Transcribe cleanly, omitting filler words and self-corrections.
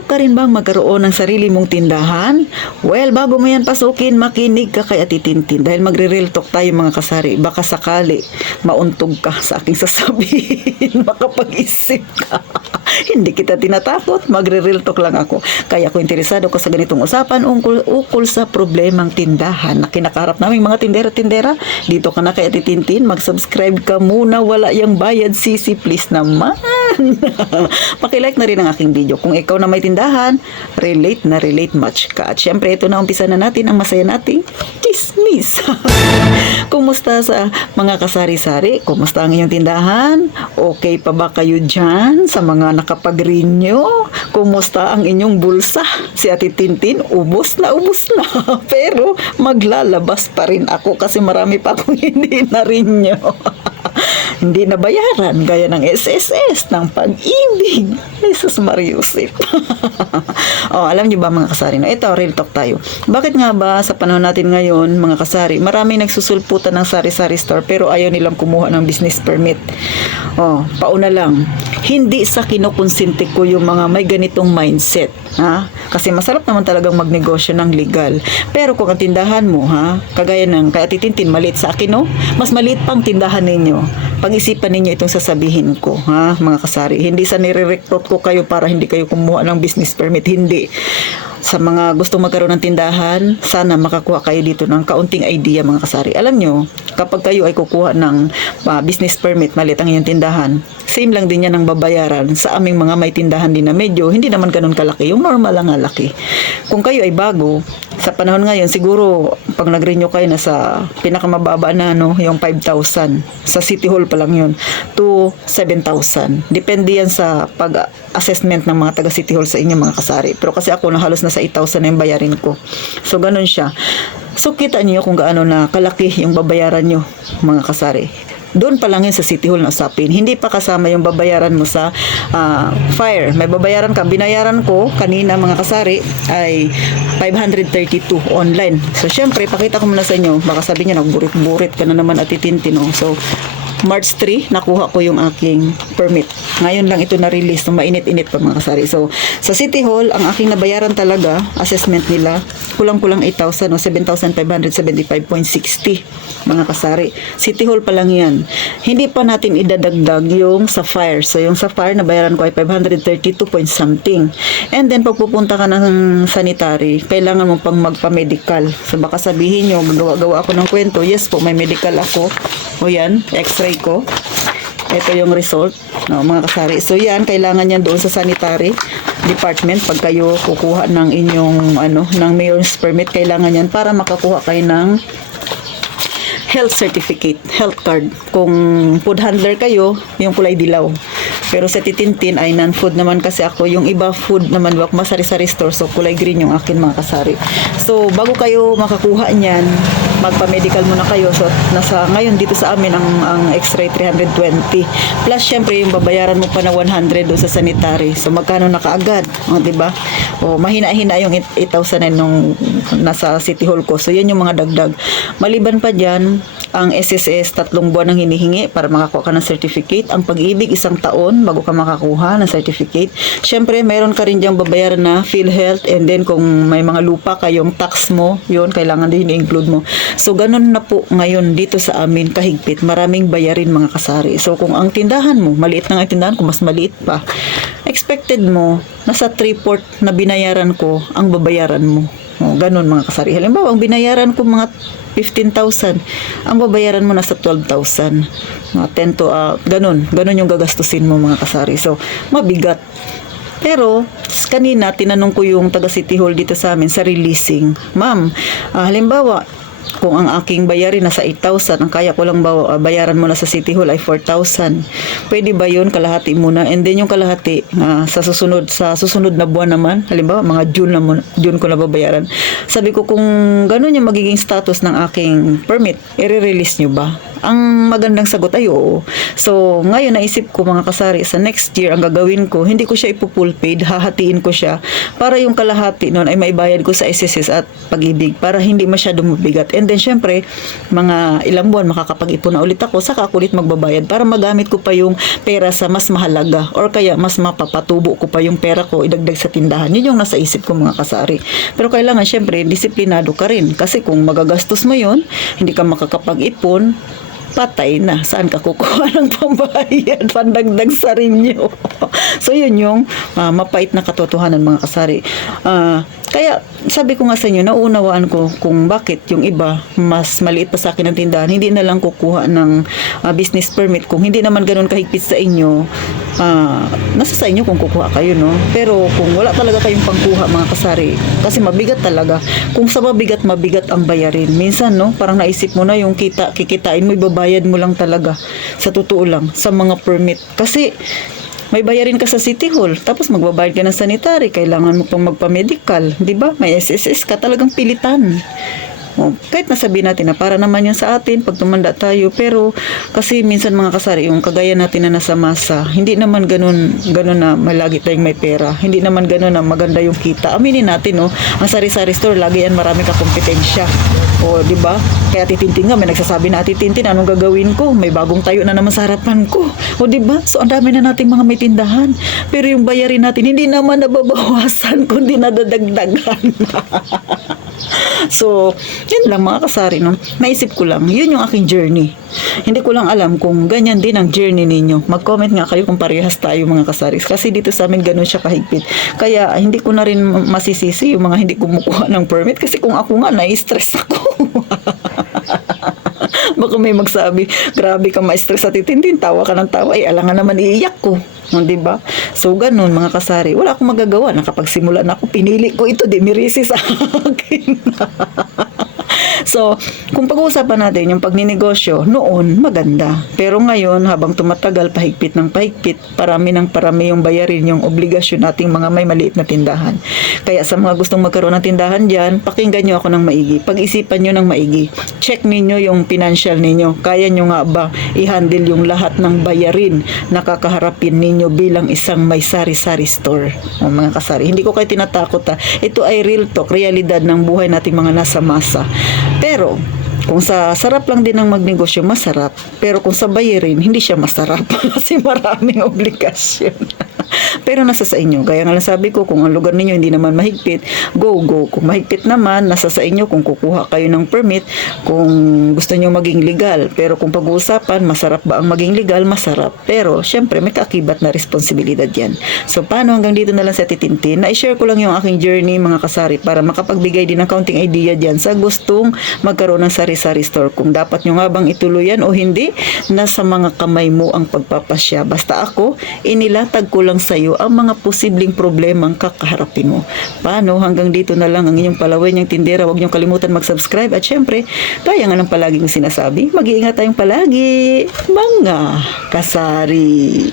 Pangarap ka rin bang magkaroon ng sarili mong tindahan? Well, bago mo yan pasukin, makinig ka kay Ate Tintin dahil magre-real talk tayo mga kasari. Baka sakali mauntog ka sa aking sasabihin, makapag-isip ka. Hindi kita tinatakot, magre-real talk lang ako. Kaya kung interesado ka sa ganitong usapan ukol sa problemang tindahan na kinakaharap naming mga tindera-tindera, dito ka na kay Ate Tintin, mag-subscribe ka muna, wala yang bayad, sisi, please naman. Pakilike na rin ang aking video. Kung ikaw na may tindahan, relate na relate much ka. At syempre, ito na, umpisa na natin ang masaya nating chismis. Kumusta sa mga kasari-sari? Kumusta ang iyong tindahan? Okay pa ba kayo dyan sa mga nakapag-renew? Kumusta ang inyong bulsa? Si Ate Tintin, ubos na. Pero maglalabas pa rin ako kasi marami pa akong hindi na-renew. Hindi na bayaran gaya ng SSS, ng Pag-ibig. Jesus Mariusip. Alam niyo ba mga kasari, no? Ito, real talk tayo. Bakit nga ba sa panahon natin ngayon, mga kasari, maraming nagsusulputan ng sari-sari store pero ayaw nilang kumuha ng business permit? Pauna lang. Hindi sa kinukonsente ko yung mga may ganitong mindset. Kasi masarap naman talagang magnegosyo ng legal. Pero kung ang tindahan mo, kagaya ng kay Ate Tintin, maliit sa akin, no? Mas maliit pang tindahan ninyo. Pag-isipan ninyo itong sasabihin ko, mga kasari. Hindi sa nire-recruit ko kayo para hindi kayo kumuha ng business permit. Hindi. Sa mga gustong magkaroon ng tindahan, sana makakuha kayo dito ng kaunting idea mga kasari. Alam nyo, kapag kayo ay kukuha ng business permit, maliit ang iyong tindahan, same lang din yan ang babayaran sa aming mga may tindahan din na medyo hindi naman ganun kalaki, yung normal lang nga laki. Kung kayo ay bago, sa panahon ngayon, siguro pag nag-renew kayo na sa pinakamababa na yung 5,000. Sa City Hall pa lang yun, to 7,000. Depende yan sa pag-assessment ng mga taga City Hall sa inyo mga kasari. Pero kasi ako na halos nasa 8,000 na yung bayarin ko. So ganun siya. So kita niyo kung gaano na kalaki yung babayaran nyo mga kasari. Doon pa lang yun sa City Hall na usapin. Hindi pa kasama yung babayaran mo sa fire. May babayaran ka. Binayaran ko kanina mga kasari ay 532 online. So syempre, pakita ko muna sa inyo. Baka sabi niya, nagburit-burit ka na naman Ate Tintin. So March 3, nakuha ko yung aking permit. Ngayon lang ito na-release. So, mainit-init pa mga kasari. So, sa City Hall, ang aking nabayaran talaga, assessment nila, kulang-kulang 8,000 o 7,575.60 mga kasari. City Hall pa lang yan. Hindi pa natin idadagdag yung sa fire. So, yung sa fire, nabayaran ko ay 532 point something. And then, pag pupunta ka ng sanitary, kailangan mo pang magpa-medical. So, baka sabihin nyo, magawa-gawa ako ng kwento. Yes po, may medical ako. O yan, x-ray ko. Ito yung result, mga kasari. So yan, kailangan yan doon sa sanitary department. Pag kayo kukuha ng inyong ng mayor's permit, kailangan yan para makakuha kayo ng health certificate, health card. Kung food handler kayo, yung kulay dilaw. Pero sa Titintin ay non-food naman kasi ako. Yung iba food naman, wak masari-sari store. So kulay green yung akin mga kasari. So bago kayo makakuha niyan, magpa-medical muna kayo. So nasa ngayon dito sa amin ang x-ray 320. Plus syempre yung babayaran mo pa na 100 doon sa sanitary. So magkano na kaagad? Di ba? Mahina-hina yung 8,000 nung nasa City Hall ko. So yan yung mga dagdag. Maliban pa diyan, ang SSS 3 buwan ang hinihingi para makakuha ka ng certificate. Ang Pag-ibig 1 taon bago ka makakuha ng certificate. Syempre, mayroon ka rin diyang babayaran na PhilHealth, and then kung may mga lupa kayong tax mo, yun, kailangan din i-include mo. So, ganun na po ngayon dito sa amin kahigpit. Maraming bayarin mga kasari. So, kung ang tindahan mo, maliit na ang tindahan ko, mas maliit pa, expected mo, nasa 3/4 na binayaran ko, ang babayaran mo. Ganun mga kasari. Halimbawa, ang binayaran ko mga 15,000. Ang babayaran mo nasa 12,000. 10 to, ganun yung gagastusin mo mga kasari. So, mabigat. Pero, kanina, tinanong ko yung taga City Hall dito sa amin sa releasing. Ma'am, halimbawa, kung ang aking bayarin nasa 8,000, ang kaya ko lang bayaran mo na sa City Hall ay 4,000. Pwede ba yun? Kalahati muna. And then yung kalahati, sa susunod na buwan naman, halimbawa, mga June ko na babayaran. Sabi ko, kung ganun yung magiging status ng aking permit, i-release nyo ba? Ang magandang sagot ay oo. So, ngayon naisip ko mga kasari, sa next year, ang gagawin ko, hindi ko siya ipo-full paid, hahatiin ko siya para yung kalahati nun ay maibayad ko sa SSS at Pag-ibig para hindi masyadong mabigat. And then, syempre, mga ilang buwan makakapag-ipon na ulit ako, saka ako ulit magbabayad para magamit ko pa yung pera sa mas mahalaga or kaya mas mapapatubo ko pa yung pera ko idagdag sa tindahan. Yun yung nasa isip ko mga kasari. Pero kailangan, syempre, disiplinado ka rin. Kasi kung magagastos mo yun, hindi ka makakapag-ipon, patay na. Saan ka kukuha ng pambayad, pandagdag sa rinyo? So, yun yung mapait na katotohanan mga kasari. Kaya, sabi ko nga sa inyo, nauunawaan ko kung bakit yung iba, mas maliit pa sa akin ang tindahan, hindi na lang kukuha ng business permit. Kung hindi naman ganun kahigpit sa inyo, nasa sa inyo kung kukuha kayo, no? Pero kung wala talaga kayong pangkuha mga kasari, kasi mabigat talaga. Kung sa mabigat ang bayarin. Minsan, no, parang naisip mo na yung kikitain mo, ibabayad mo lang talaga. Sa totoo lang, sa mga permit. Kasi, may bayarin ka sa City Hall, tapos magbabayad ka ng sanitary, kailangan mo pang magpa-medical, di ba? May SSS ka, talagang pilitan. Kahit nasabihin natin na para naman yun sa atin pag tumanda tayo, pero kasi minsan mga kasari, yung kagaya natin na nasa masa, hindi naman ganun na malagi tayong may pera, hindi naman ganun na maganda yung kita. Aminin natin, no, ang sari-sari store, lagi yan marami ka kompetensya. O, di ba? Kaya titintin nga, may nagsasabi na, titintin, anong gagawin ko? May bagong tayo na naman sa harapan ko. O, di ba? So, ang dami na nating mga may tindahan. Pero yung bayarin natin, hindi naman nababawasan, kundi nadadagdagan. So, yun lang mga kasari, no? Naisip ko lang, yun yung aking journey. Hindi ko lang alam kung ganyan din ang journey ninyo. Mag-comment nga kayo kung parehas tayo mga kasari. Kasi dito sa amin ganun siya kahigpit. Kaya hindi ko na rin masisisi yung mga hindi kumukuha ng permit. Kasi kung ako nga, na-stress ako. Baka may magsabi, grabe ka ma-stress at itindin, tawa ka ng tawa. Alangan naman iiyak ko. Diba? So, ganun mga kasari. Wala akong magagawa. Nakapagsimula na ako, pinili ko ito, di mirisi sa akin. So, kung pag-uusapan natin yung pagninegosyo, noon maganda. Pero ngayon, habang tumatagal, pahigpit ng pahigpit, parami ng parami yung bayarin, yung obligasyon nating mga may maliit na tindahan. Kaya sa mga gustong magkaroon ng tindahan dyan, pakinggan nyo ako ng maigi. Pag-isipan nyo ng maigi. Check ninyo yung financial ninyo. Kaya nyo nga ba i-handle yung lahat ng bayarin na kakaharapin ninyo bilang isang may sari-sari store? O, mga kasari, hindi ko kayo tinatakot ha. Ito ay real talk, realidad ng buhay nating mga nasa masa. Pero, kung sa sarap lang din ang magnegosyo, masarap. Pero kung sa bayarin, hindi siya masarap. Kasi maraming obligasyon. Pero nasa sa inyo. Kaya nga lang sabi ko, kung ang lugar ninyo hindi naman mahigpit, go. Kung mahigpit naman, nasa sa inyo kung kukuha kayo ng permit, kung gusto nyo maging legal. Pero kung pag-uusapan, masarap ba ang maging legal? Masarap. Pero, syempre, may kaakibat na responsibilidad yan. So, paano hanggang dito na lang sa titintin? Na-share ko lang yung aking journey, mga kasari, para makapagbigay din ng counting idea dyan sa gustong magkaroon ng sari-sari store. Kung dapat nyo nga bang ituloy yan o hindi, nasa mga kamay mo ang pagpapasya. Basta ako, inilatag ko lang sa'yo ang mga posibleng problemang kakaharapin mo. Paano? Hanggang dito na lang ang inyong palawin niyang tindera. Huwag niyong kalimutan mag-subscribe at syempre, kaya nga lang palagi kong sinasabi, mag-iingat tayong palagi, mga kasari.